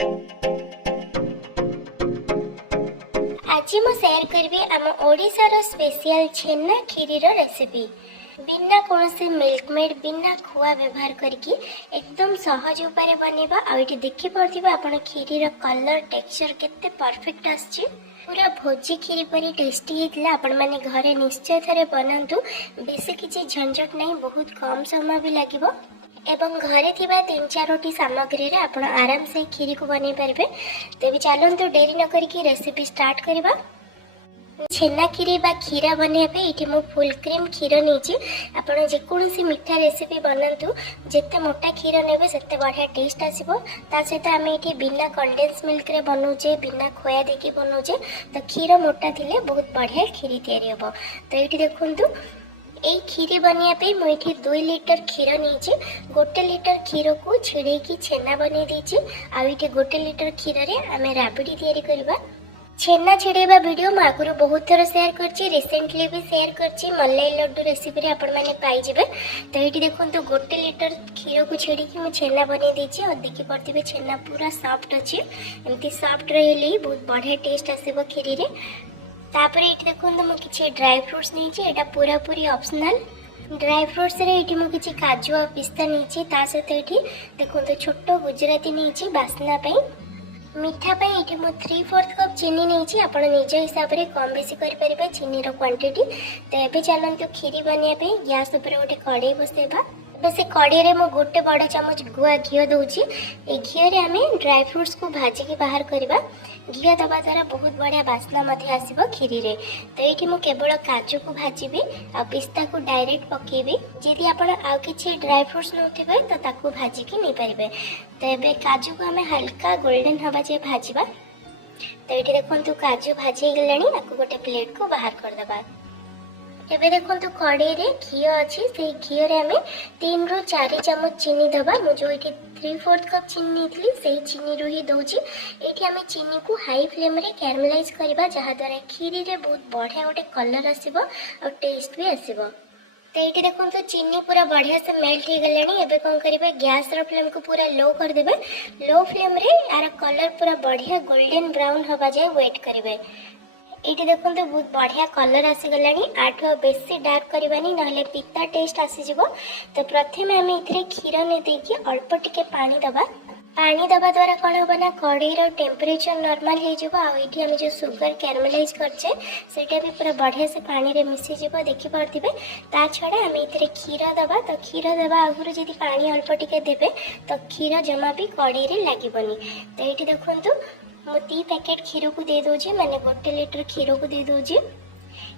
आज मैं शेयर करी आम ओडिशार स्पेशल छेना खीरी रेसिपी। बिना कौन से मिल्कमेड बिना खुआ व्यवहार करके एकदम सहज उपाय बनवा। आउटी देखि पड़थिबा आपण खीरी कलर टेक्सचर केते परफेक्ट आछि। पूरा भोजी खीरी परी टेस्टी हेतला। आपण माने घरे निश्चय थरे बनांतु। बेसी किछि झंझट नहीं, बहुत कम समय भी लागिबो एवं घरे थिबा 3-4टी सामग्री रे आपण आराम से खीरी को बनै पारबे। तेबे चलंतु डेरी न करिकी रेसिपी स्टार्ट करबा। छेना खीरी बा खीरा बनिया पे इठी मो फुल क्रीम क्षीर नेछि। आपण जे कोनसी मीठा रेसिपी बनांतु जेते मोटा क्षीर नेबे सेते बढ़िया टेस्ट आसीबो। ता सहित आमे इठी बिना कंडेंस मिल्क रे बनौचे, बिना खोया देकी बनौचे, तो क्षीर मोटा थिले बहुत बढ़िया खीरी तैयारी हबो। तो इठी देखंतु এই ক্ষীরি বনিয়া पे मुझे 2 লিটার ক্ষীর নিয়েছি। 1 লিটার ক্ষীর को छिड़े की छेना बनै देछि। आ इटे 1 लिटर क्षीर रे आमे राबड़ी तैयारी करबा। छेना छिड़ेबा वीडियो मैं आगुरु बहुत थर शेयर करछि, रिसेंटली भी शेयर करछि। मलाई लड्डू रेसिपी रे आपण माने पाई जेबे। तो एठी देखंतु 1 लिटर क्षीर को छिड़ी की मैं छेना बनै देछि। और देखि परथिबे छेना पूरा सॉफ्ट अछि। एमती सॉफ्ट रहले बहुत बढ़िया टेस्ट आसीबो खीरी रे। तापर ये देखो मुझे किसी ड्राई फ्रुट्स नहीं, एटा पूरा पूरी ऑप्शनल। ड्राई फ्रुट्स रे ये मुझे किसी काजू और पिस्ता नहीं, ता सहित ये देखो तो छोट गुजराती नहीं बास्ना पाई। मीठा पाई ये मुझे 3/4 कप चीनी नहीं। आप निज हिसाब से कम बेसी करें चीनी क्वांटिटी। तो ये चलते खीरी बनवाई गैस उपर गोटे कड़े बसैबा। से कड़े रे मो गोटे बड़ चामच गुआ घी दौची। ए घी रे आमे ड्राई फ्रुट्स को भाजिकी बाहर करबा। घी दबा द्वारा बहुत बढ़िया बास्ना मध्य आसीबो खीरी रे। तो ये मु केवल काजू को भाजीबी आ पिस्ता को डायरेक्ट पकेबी। जदि आपण आ किछि ड्राई फ्रुट्स नथिबे तो ताकू भाजिकी नै परिबे। तो एबे काजू को आमे हल्का गोल्डन हवा जे भाजीबा। तो ये देखंतु काजू भाजी गेलानी, आकु गोटे प्लेट को बाहर कर दबा। एबे देखंतु कड़े रे घी अछि, से घी रे हमें 3 ରୁ 4 चम्मच चीनी दबा। मु जो इठी 3/4 कप चीनी नेथली सेही चीनी रो ही दउची। एठी हमें चीनी को हाई फ्लेम रे कैरमलाइज करबा, जहा द्वारा खीरी रे बहुत बढ़िया गोटे कलर आसीबो और टेस्ट भी आसीबो। तो ये देखो चीनी पूरा बढ़िया से मेल्ट हो गलानी। एबे कौन करेंगे, गैस रो फ्लेम को पूरा लो कर देबे। लो फ्लेम रे यार कलर पूरा बढ़िया गोल्डन ब्राउन हवा जाए वेट करेंगे। ये देखो तो बहुत बढ़िया कलर आसीगलानी। आठ बेसी डार्क करवानी ना पिता टेस्ट आसीजिवो। तो प्रथम आम ए क्षीर नहीं देकी अल्प टिके पानी दबा। पानी दबा द्वारा कौन हम ना कड़ई टेम्परेचर नॉर्मल होती। आम जो सुगर कैरमलाइज करछे सेटा भी पूरा बढ़िया से पानी रे मिसी जीवो, देखि पारथिबे। ता छड़ा आम ए क्षीर दबा। तो क्षीर दबा आगुरु जदि पानी अल्प टिके देबे तो क्षीर जमा भी कड़ई रे लागिबनी। तो ये देखंतु मु 3 पैकेट क्षीर को दे दूची, माने 1 लिटर क्षीर को दे दूची।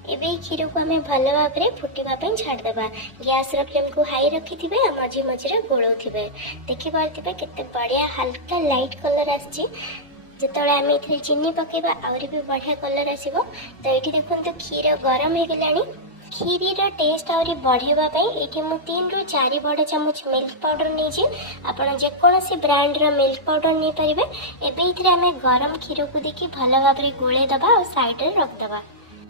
एबे क्षीर को आमे भलो भाव में फुटिबा पई छाड़ देबा। गैस रो फ्लेम को हाई रखिथिबे आ मझे मझे गोळौथिबे। देखि पारथिबे केते बढ़िया हल्का लाइट कलर आछि। जेतळे आमे इथि चीनी पकेबा आउरी भी बढ़िया कलर आसीबो। तो एठी देखंतु क्षीर गरम हे गेलानी। खीरी रो टेस्ट आउरी बढ़ेबा पई एठी मु 3 ରୁ 4 बड़ चम्मच मिल्क पाउडर नेछि। आपण जे कोनोसी ब्रांड रो मिल्क पाउडर नै परिबे। एबे इथरे आमे गरम क्षीर को देखि भलो भाबरे गोळे दबा और साइड रे रख दबा।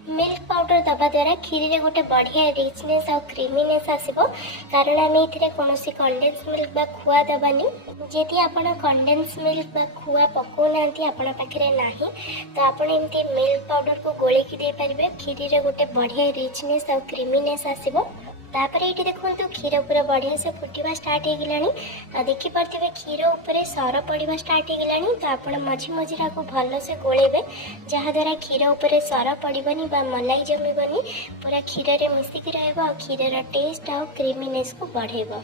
मिल्क पाउडर दबा द्वारा खीरी रे गोटे बढ़िया रिचनेस और क्रीमीनेस आसीबो। कारण आमे इथरे कोनोसी कंडेंस मिल्क बा खुआ दबानी। जेति आपण कंडेंस मिल्क बा खुआ पको नांती आपण पाखरे नाही, तो आपण एमती मिल्क पाउडर को गोळे की दे परिबे। खीरी रे गोटे बढ़िया रिचनेस और क्रीमीनेस आसीबो। तापर ये देखो क्षीर पूरा बढ़िया से फुटवा स्टार्ट हो गलानी। देखि पारथिबे क्षीर ऊपर सर पड़वा स्टार्ट हो गलानी। तो आप मझी मझीरा को भल से गोलेबे, जहा द्वारा क्षीर ऊपर सर पड़बनी बा मलाई जमीबनी। पूरा क्षीर रे मिसिकी रहबो और क्षीर टेस्ट और क्रीमीनेस को बढ़ेबो।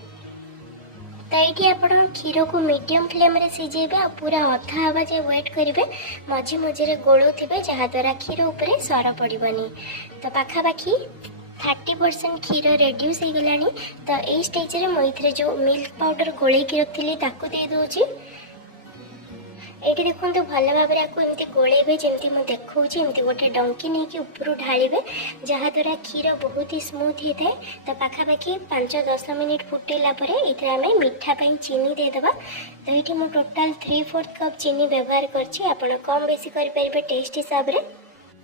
तो ये आप क्षीर को मीडियम फ्लेम रे सिझेबे और पूरा अधा हवा जे वेट करेंगे। मझी मझे गोलौथिबे, जहा द्वारा क्षीर ऊपर सर पड़बनी। तो पाखापाखी 30% क्षीर रेड्यूस हो गलानी। तो ये स्टेज रे मुझे जो मिल्क पाउडर गोले की रखी ताकू दे दूची। ये देखो भल भाव में आपको एमती गोलेबे जमी मुझे देखी। एमती गोटे डंकी नहीं कि ऊपर ढालिबे, जहा द्वारा क्षीर बहुत ही स्मूथ होता है। तो पाखापाखि 5-10 मिनिट फुटेला ये आम मीठा चीनी देदेबा। तो ये टोटाल 3/4 कप चीनी व्यवहार करछि। आपण कम बेसी करें टेस्ट हिसाब से।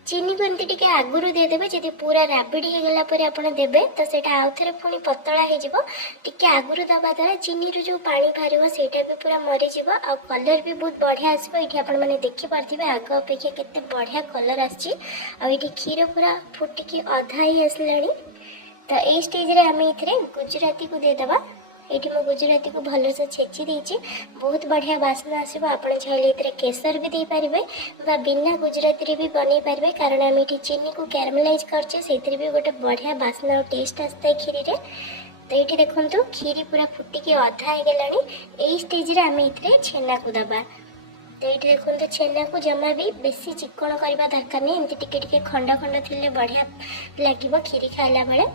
चीनी को एमती टिके आगुरु देदेबे जदि पूरा राबिड हो गला पर आपण देबे तो सेटा आउ थरे पुनी पतला हे जिवो टिके आगुरु दबा द्वारा चीनी रो जो पानी बाहरिबो सेटा भी पूरा मरि जिवो आ कलर भी बहुत बढ़िया आसीबो। एठी आपण माने देखि पारथिबे आग अपेक्षा केते बढ़िया कलर आछि आ एठी खीर पूरा फुटिकी अधा ही आसलानी। तो ए स्टेज रे आमे इथरे गुजराती को दे देबा। एठी मो गुजराती को भलो से छेची देछि बहुत बढ़िया वासना आसीबो। आपण चाहिले इतरे केसर भी दे पारिबे बा बिना गुजराती रे भी बनै पारिबे कारण आमे एठी चीनी को कैरमलाइज करछे सेतिर भी गोटे बढ़िया वासना और टेस्ट आस्ता खीरी रे। तो ये देखो खीरी पूरा फुटिकी अधा हो गलानी। एई स्टेज रे आमे इतरे छेना को दबा। तो ये देखो छेना को जमा भी बेसी चिकन करबा दरकार नहीं एमती टिके टिके खंड खंड थिले बढ़िया लागिबो खीरी खाइला बेले।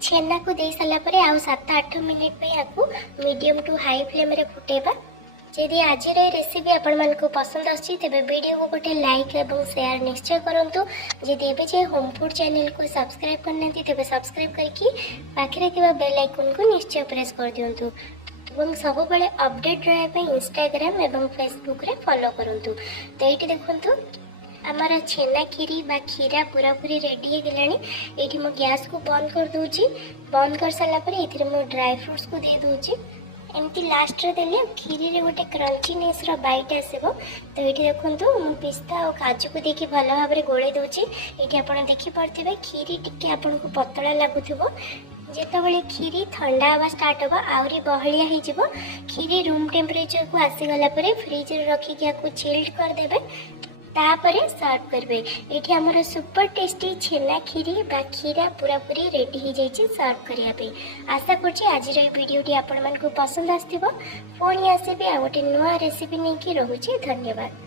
छेना को दे सारा पर आउ 7-8 मिनिट पे याकू मीडियम टू हाई फ्लेम रे फुटेबा। जदि आज रेसिपी आपण मन को पसंद आछि तेबे वीडियो को गोटे लाइक एवं शेयर निश्चय करंतु। जदि एबे जे होम फूड चैनल को सब्सक्राइब करनांती तेबे सब्सक्राइब करके पाखरे थिबा बेल आइकन को निश्चय प्रेस कर दियंतु एवं सब बेले अपडेट रहबा पे इंस्टाग्राम एवं फेसबुक रे फॉलो करंतु। तो एठी देखंतु आमर छेना खीरी बा खीरा पूरा पूरी रेडी हो गलानी। एठी मो गैस को बंद कर दूची। बंद कर साला पर एथिरे मो ड्राई फ्रूट्स को दे दूची। एमती लास्ट रे देले खीरी रे गोटे क्रंचीनेस रो बाइट आसीबो। तो एठी देखंतु मो पिस्ता और काजू को देखि भलो भाबरे गोळे दोची। एठी आपण देखि परथिबे खीरी टिके आपण को पतला लागुथिबो। जेतबेले खीरी ठंडा हवा स्टार्ट होबा आउरी बहलिया हे जिवो। खीरी रूम टेम्परेचर को आसी गला परे फ्रिज रे रखि के आकु चिल्ड कर देबे तापरे सर्व करबे। एठी हमर सुपर टेस्टी छेना खीरी बा खीरा पूरा पूरी रेडी हो जाइछि सर्व करिया पे। आशा करछि आज रे वीडियोटी आपण मन को पसंद आस्थिबो। फोन आसीबे आ गोटे नुवा रेसिपी नै कि रहूछि। धन्यवाद।